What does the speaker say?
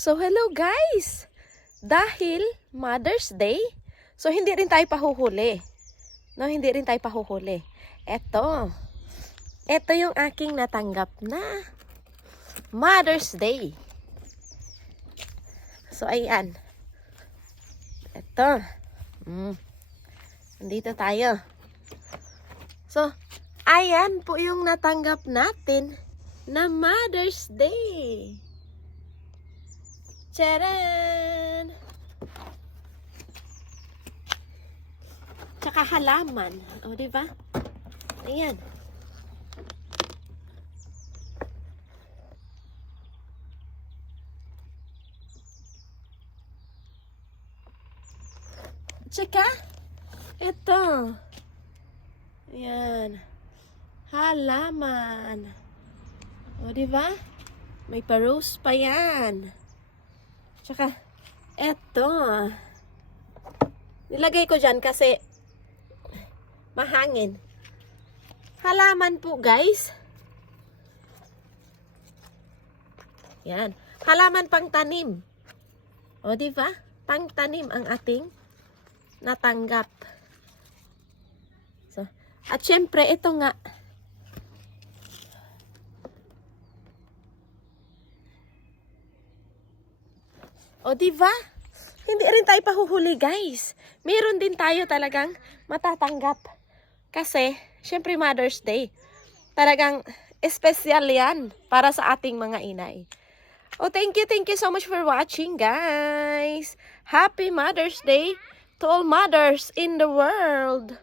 So, hello guys! Dahil Mother's Day, so hindi rin tayo pahuhuli. No, hindi rin tayo pahuhuli. Eto. Eto yung aking natanggap na Mother's Day. So, ayan. Eto. Mm. Nandito tayo. So, ayan po yung natanggap natin na Mother's Day. Charan! Tsaka halaman. O, di ba? Ayan. Tsaka, ito. Ayan. Halaman. O, di ba? May parose pa yan. Tsaka, eto. Nilagay ko dyan kasi mahangin. Halaman po, guys. Yan. Halaman pang tanim. O, di ba? Pang tanim ang ating natanggap. So, at syempre, ito nga. O, di? Hindi rin tayo pahuhuli, guys. Meron din tayo talagang matatanggap. Kasi, syempre Mother's Day. Talagang espesyal yan para sa ating mga inay. Oh, thank you, thank you so much for watching, guys. Happy Mother's Day to all mothers in the world.